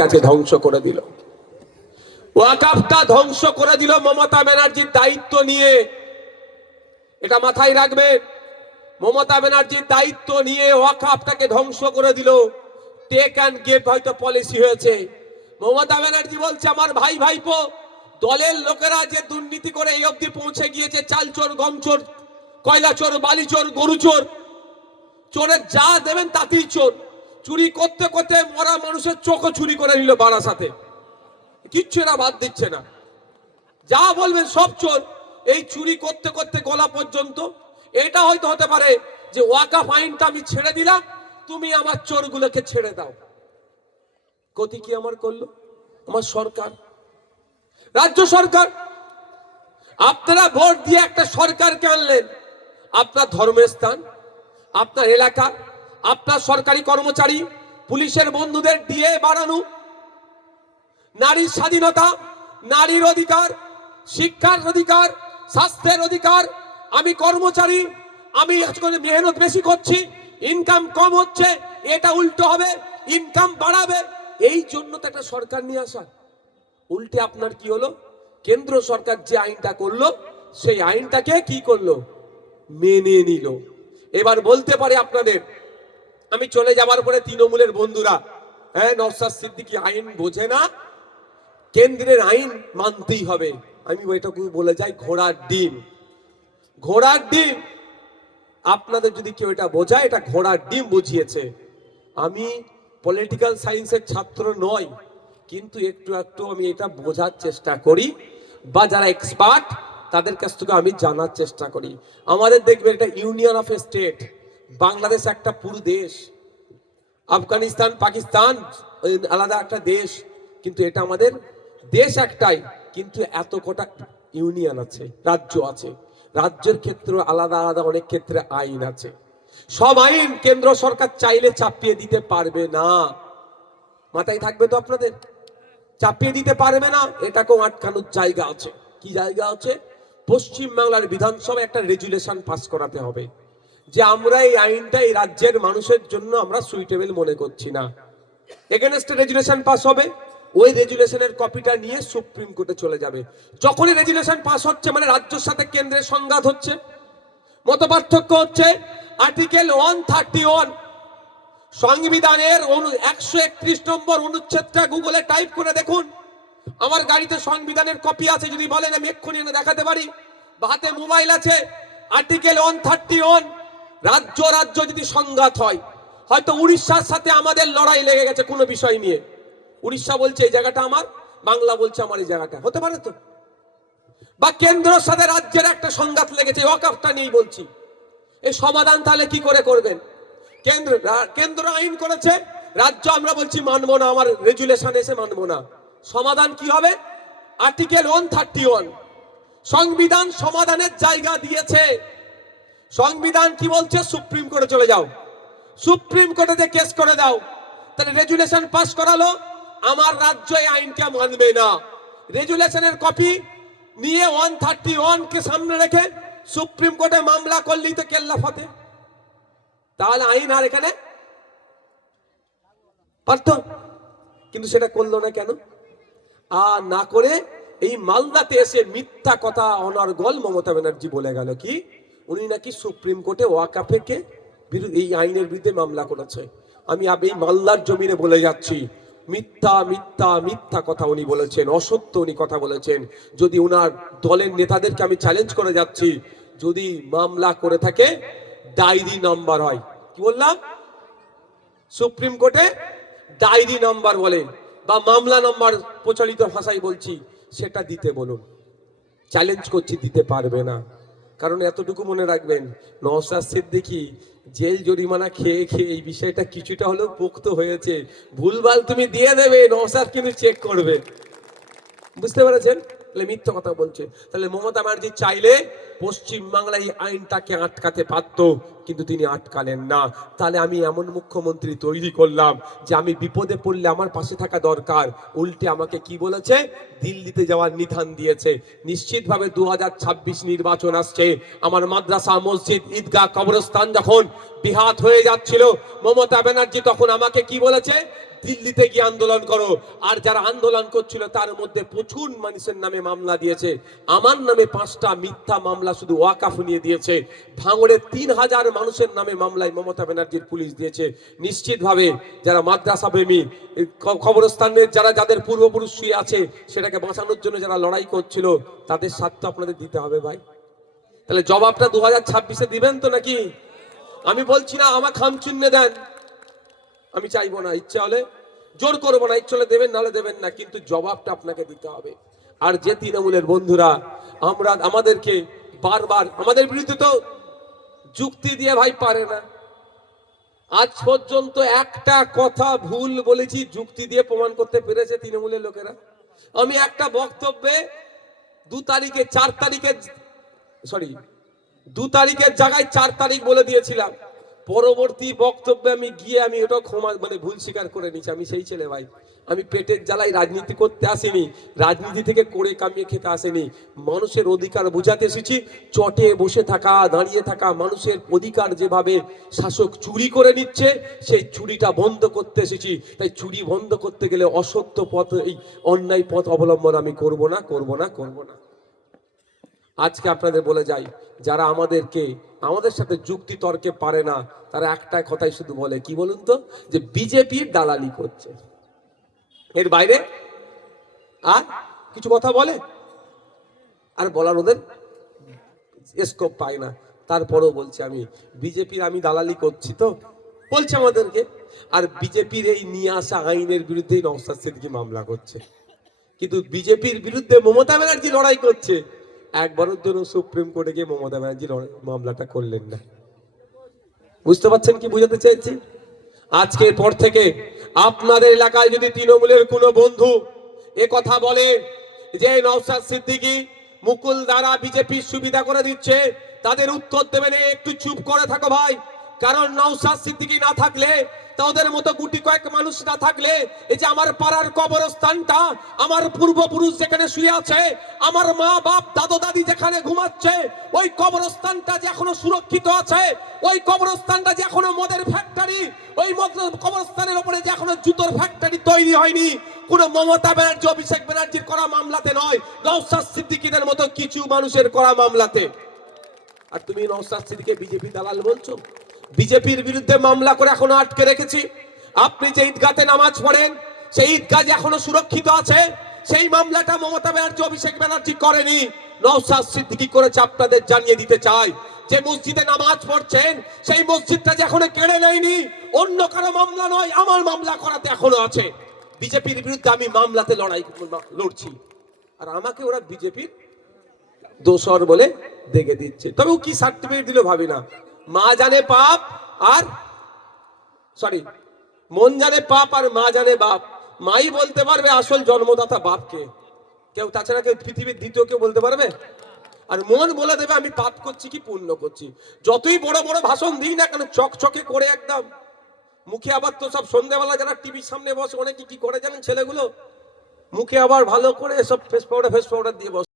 কাছে ধ্বংস করে দিল, ওয়াকফটা ধ্বংস করে দিল মমতা ব্যানার্জির দায়িত্ব নিয়ে। এটা মাথায় রাখবে, মমতা ব্যানার্জির দায়িত্ব নিয়ে ওয়াকফটাকে ধ্বংস করে দিল। টেক অ্যান্ড গিভ হয়তো পলিসি হয়েছে। মমতা ব্যানার্জি বলছে আমার ভাই ভাইপো দলের লোকেরা যে দুর্নীতি করে এই অবধি পৌঁছে গিয়েছে, চাল চোর, গম চোর, কয়লা চোর, বালি চোর, গরু চোর, চোরের যা দেবেন তাতেই চোর। চুরি করতে করতে মরা মানুষের চোখও চুরি করে নিল বারাসাতে, কিচ্ছু এরা বাদ দিচ্ছে না, যা বলবেন সব চোর। এই চুরি করতে করতে গলা পর্যন্ত। এটা হয়তো হতে পারে যে ওয়াকফ আইনটা আমি ছেড়ে দিলাম, তুমি আমার চোরগুলোকে ছেড়ে দাও। ক্ষতি কি আমার করলো? আমার সরকার, রাজ্য সরকার। আপনারা ভোট দিয়ে একটা সরকারকে আনলেন, আপনার ধর্মের স্থান, আপনার এলাকা, আপনার সরকারি কর্মচারী, পুলিশের বন্ধুদের দিয়ে বাড়ানো, নারীর স্বাধীনতা, নারীর অধিকার, শিক্ষার অধিকার, স্বাস্থ্যের অধিকার। আমি কর্মচারী, আমি আজকাল মেহনত বেশি করছি, ইনকাম কম হচ্ছে, এটা উল্টো হবে, ইনকাম বাড়াবে। এই জন্য তো একটা সরকার নিয়ে আসা। উল্টে আপনার কি হলো? কেন্দ্র সরকার যে আইনটা করলো সেই আইনটাকে কি করলো? মেনে নিল। এবার বলতে পারে আপনাদের, আমি চলে যাবার পরে তৃণমূলের বন্ধুরা, হ্যাঁ নওশাদ সিদ্দিকী আইন বোঝে না, কেন্দ্রের আইন মানতেই হবে। আমি ওইটাকে বলে যাই ঘোড়ার ডিম। ঘোড়ার ডিম। আপনাদের যদি কেউ এটা বোঝায়, এটা ঘোড়ার ডিম বুঝিয়েছে। আমি পলিটিক্যাল সায়েন্সের ছাত্র নই, কিন্তু একটু একটু আমি এটা বোঝার চেষ্টা করি, বা যারা এক্সপার্ট তাদের কাছ থেকে আমি জানার চেষ্টা করি। আমাদের দেখবেন এটা ইউনিয়ন অফ স্টেট, বাংলাদেশ একটা পুরো দেশ, আফগানিস্তান, পাকিস্তান আলাদা একটা দেশ, কিন্তু এটা আমাদের দেশ একটাই, কিন্তু এত কটা ইউনিয়ন আছে, রাজ্য আছে। রাজ্যের ক্ষেত্রে আলাদা আলাদা অনেক ক্ষেত্রে আইন আছে। সব আইন কেন্দ্র সরকার চাইলে চাপিয়ে দিতে পারবে না। মাথায় থাকবে তো আপনাদের, চাপিয়ে দিতে পারবে না। এটাকেও আটকানোর জায়গা আছে। কি জায়গা আছে? পশ্চিম বাংলার বিধানসভায় একটা রেজুলেশন পাস করাতে হবে যে আমরা এই আইনটা এই রাজ্যের মানুষের জন্য আমরা সুইটেবল মনে করছি না। এগেনস্ট রেজুলেশন পাস হবে, ওই রেজুলেশনের কপিটা নিয়ে সুপ্রিম কোর্টে চলে যাবে। যখনই রেজুলেশন পাস হচ্ছে মানে রাজ্যের সাথে কেন্দ্রের সংঘাত হচ্ছে, মতপার্থক্য হচ্ছে। আর্টিকেল 131 সংবিধানের 131 নম্বর অনুচ্ছেদটা গুগলে টাইপ করে দেখুন। আমার গাড়িতে সংবিধানের কপি আছে, যদি বলেন আমি এক্ষুনি এনে দেখাতে পারি, বা হাতে মোবাইল আছে। আর্টিকেল 131, রাজ্য রাজ্য যদি সংঘাত হয়, হয়তো উড়িষ্যার সাথে আমাদের লড়াই লেগে গেছে কোনো বিষয় নিয়ে, উড়িষ্যা বলছে এই জায়গাটা আমার, বাংলা বলছে আমার এই জায়গাটা, হতে পারে তো। বা কেন্দ্রের সাথে রাজ্যের একটা সংঘাত লেগেছে, ওয়াকফটা নিয়েই বলছি। এই সমাধান তাহলে কি করে করবেন? কেন্দ্র আইন করেছে, রাজ্য আমরা বলছি মানবো না, আমার রেজুলেশন এসে মানবো না। সমাধান কি হবে? আর্টিকেল 131। সংবিধান সমাধানের জায়গা দিয়েছে। সংবিধান কি বলছে? সুপ্রিম কোর্টে চলে যাও, সুপ্রিম কোর্টে কেস করে দাও। তাহলে রেজুলেশন পাস করালো, আমার রাজ্য এই আইনকে মানবে না। রেজুলেশনের কপি নিয়ে 131 কে সামনে রেখে সুপ্রিম কোর্টে মামলা করলেই তো কেল্লা ফতে। তাহলে আইন আর এখানে পারত, কিন্তু সেটা করলো না কেন? আর না করে এই মালদাতে এসে মিথ্যা কথা অনর্গল মমতা ব্যানার্জি বলে গেল কি উনি নাকি সুপ্রিম কোর্টে ওয়াকফকে এই আইনের বিরুদ্ধে মামলা করেছে। আমি এই মালদার জমিনে বলে যাচ্ছি, মিথ্যা মিথ্যা মিথ্যা কথা উনি বলেছেন, অসত্য উনি কথা বলেছেন। যদি উনার দলের নেতাদেরকে আমি চ্যালেঞ্জ করে যাচ্ছি, যদি মামলা করে থাকে ডায়েরি নাম্বার হয়, কি বললাম? সুপ্রিম কোর্টে ডায়েরি নাম্বার বলে বা মামলা নাম্বার প্রচলিত ভাষায় বলছি, সেটা দিতে বলুন। চ্যালেঞ্জ করছি, দিতে পারবে না। কারণ এতটুকু মনে রাখবেন, নওশাদ সিদ্দিকী জেল জরিমানা খেয়ে খেয়ে এই বিষয়টা কিছুটা হলেও পোক্ত হয়েছে। ভুলভাল তুমি দিয়ে দেবে, নওশাদ কিন্তু চেক করবে। বুঝতে পেরেছেন? মিথ্যা কথা বলছে। তাহলে মমতা ব্যানার্জি চাইলে পশ্চিম বাংলায় এই আইনটাকে আটকাতে পারত, কিন্তু তিনি আটকালেন না। তাহলে আমি এমন মুখ্যমন্ত্রী তৈরি করলাম যে আমি বিপদে পড়লে আমার পাশে থাকা দরকার। উল্টে আমাকে কি বলেছে? দিল্লিতে যাওয়ার নিধান দিয়েছে। নিশ্চিতভাবে 2026 নির্বাচন আসছে। আমার মাদ্রাসা, মসজিদ, ঈদগাহ, কবরস্থান যখন বিহাত হয়ে যাচ্ছিল, মমতা ব্যানার্জি তখন আমাকে কি বলেছে? দিল্লিতে গিয়ে আন্দোলন করো। আর যারা আন্দোলন করছিল তার মধ্যে প্রচুর মানুষের নামে মামলা দিয়েছে। আমার নামে 5টা মিথ্যা মামলা শুধু ওয়াকাফ নিয়ে দিয়েছে। ভাঙড়ে 3000 মানুষের নামে মামলায় মমতা ব্যানার্জির পুলিশ দিয়েছে। নিশ্চিতভাবে যারা মাদ্রাসা প্রেমী, কবরস্থানের যাদের পূর্বপুরুষ শুয়ে আছে সেটাকে বাঁচানোর জন্য যারা লড়াই করছিল, তাদের স্বার্থ আপনাদের দিতে হবে ভাই। তাহলে জবাবটা 2026-এ দিবেন তো নাকি? আমি বলছি না আমার খামচিহ্নে দেন, আমি চাইবো না, ইচ্ছা হলে জোর করবো না, ইচ্ছা হলে দেবেন নাহলে দেবেন না, কিন্তু জবাবটা আপনাকে দিতে হবে। আর যে তৃণমূলের বন্ধুরা আমাদেরকে বারবার আমাদের বিরুদ্ধে তো যুক্তি দিয়ে ভাই পারে না, আজ পর্যন্ত একটা কথা ভুল বলেছি যুক্তি দিয়ে প্রমাণ করতে পেরেছে তৃণমূলের লোকেরা? আমি একটা বক্তব্যে 2 তারিখের জায়গায় 4 তারিখ বলে দিয়েছিলাম। পরবর্তী বক্তব্যে আমি গিয়ে আমি ওটা ভুল স্বীকার করে নিয়েছি। আমি সেই ছেলে ভাই, আমি পেটের জ্বালায় রাজনীতি করতে আসিনি, রাজনীতি থেকে করে কামিয়ে খেতে আসিনি। মানুষের অধিকার বুঝাতে এসেছি। চটে বসে থাকা, দাঁড়িয়ে থাকা মানুষের অধিকার যেভাবে শাসক চুরি করে নিচ্ছে, সেই চুরিটা বন্ধ করতে এসেছি। তাই চুরি বন্ধ করতে গেলে অসত্য পথ, এই অন্যায় পথ অবলম্বন আমি করব না। আজকে আপনাদের বলে যাই, যারা আমাদের সাথে যুক্তি তর্কে পারে না, তারা একটা কথাই শুধু বলে, কি বলুন তো, যে বিজেপির দালালি করছে। এর বাইরে আর কিছু কথা বলে, আর বলার ওদের স্কোপ পায় না। তারপরেও বলছে আমি বিজেপির দালালি করছি, তো বলছে আমাদেরকে। আর বিজেপির এই নিয়ে আসা আইনের বিরুদ্ধে নওশাদ সিদ্দিকী মামলা করছে, কিন্তু বিজেপির বিরুদ্ধে মমতা ব্যানার্জি লড়াই করছে। একবারের জন্য সুপ্রিম কোর্টে গিয়ে মমতা ব্যানার্জি মামলাটা করলেন না। বুঝতে পারছেন কি বুঝাতে চাইছি? আজকের পর থেকে আপনাদের এলাকায় যদি তৃণমূলের কোনো বন্ধু এ কথা বলে যে নওশাদ সিদ্দিকী মুকুল দ্বারা বিজেপির সুবিধা করে দিচ্ছে, তাদের উত্তর দেবেন, একটু চুপ করে থাকো ভাই। কারণ নওশাদ সিদ্দিকী না থাকলে, তাদের মতো গুটি কয়েক মানুষ না থাকলে, এই যে আমার পাড়ার কবরস্থানটা, আমার পূর্বপুরুষ যেখানে শুয়ে আছে, আমার মা বাপ দাদু দাদি যেখানে ঘুমাচ্ছে, ওই কবরস্থানটা যে এখনো সুরক্ষিত আছে, ওই কবরস্থানটা যে এখনো মদের ফ্যাক্টরি, ওই কবরস্থানের উপরে যে এখনো জুতোর ফ্যাক্টরি তৈরি হয়নি, কোন মমতা ব্যানার্জি অভিষেক ব্যানার্জির করা মামলাতে নয়, নওশাদ সিদ্দিকীদের মতো কিছু মানুষের করা মামলাতে। আর তুমি নওশাদ সিদ্দিকীকে বিজেপি দালাল বলছো? বিজেপির বিরুদ্ধে মামলা করে এখনো আটকে রেখেছি। আপনি যে ঈদগাতে নামাজ পড়েন, সেই ঈদগাহ এখনো সুরক্ষিত আছে, সেই মামলাটা মমতা ব্যানার্জি অভিষেক ব্যানার্জি করেনি, নওশাদ সিদ্দিকী করেছে। আপনাদের জানিয়ে দিতে চাই, যে মসজিদে নামাজ পড়ছেন সেই মসজিদটা যে এখনো কেড়ে নেয়নি, অন্য কারো মামলা নয়, আমার মামলা করাতে এখনো আছে। বিজেপির বিরুদ্ধে আমি মামলাতে লড়ছি, আর আমাকে ওরা বিজেপির দোষর বলে দেখে দিচ্ছে। তবে ও কি সার্টিফিকেট দিল ভাবি না। মা জানে পাপ আর মন জানে পাপ আর মা জানে বাপ। মাই বলতে পারবে আসল জন্মদাতা বাপকে, কেউ তাছাড়া কেউ পৃথিবীর দ্বিতীয় কেউ বলতে পারবে? আর মন বলে দেবে আমি পাপ করছি কি পুণ্য করছি। যতই বড় বড় ভাষণ দিই না কেন, চকচকে করে একদম মুখে, আবার তো সব সন্ধ্যাবেলা যারা টিভির সামনে বসে অনেকে কি করে জানেন ছেলেগুলো, মুখে আবার ভালো করে সব ফেস পাউডার দিয়ে বসে।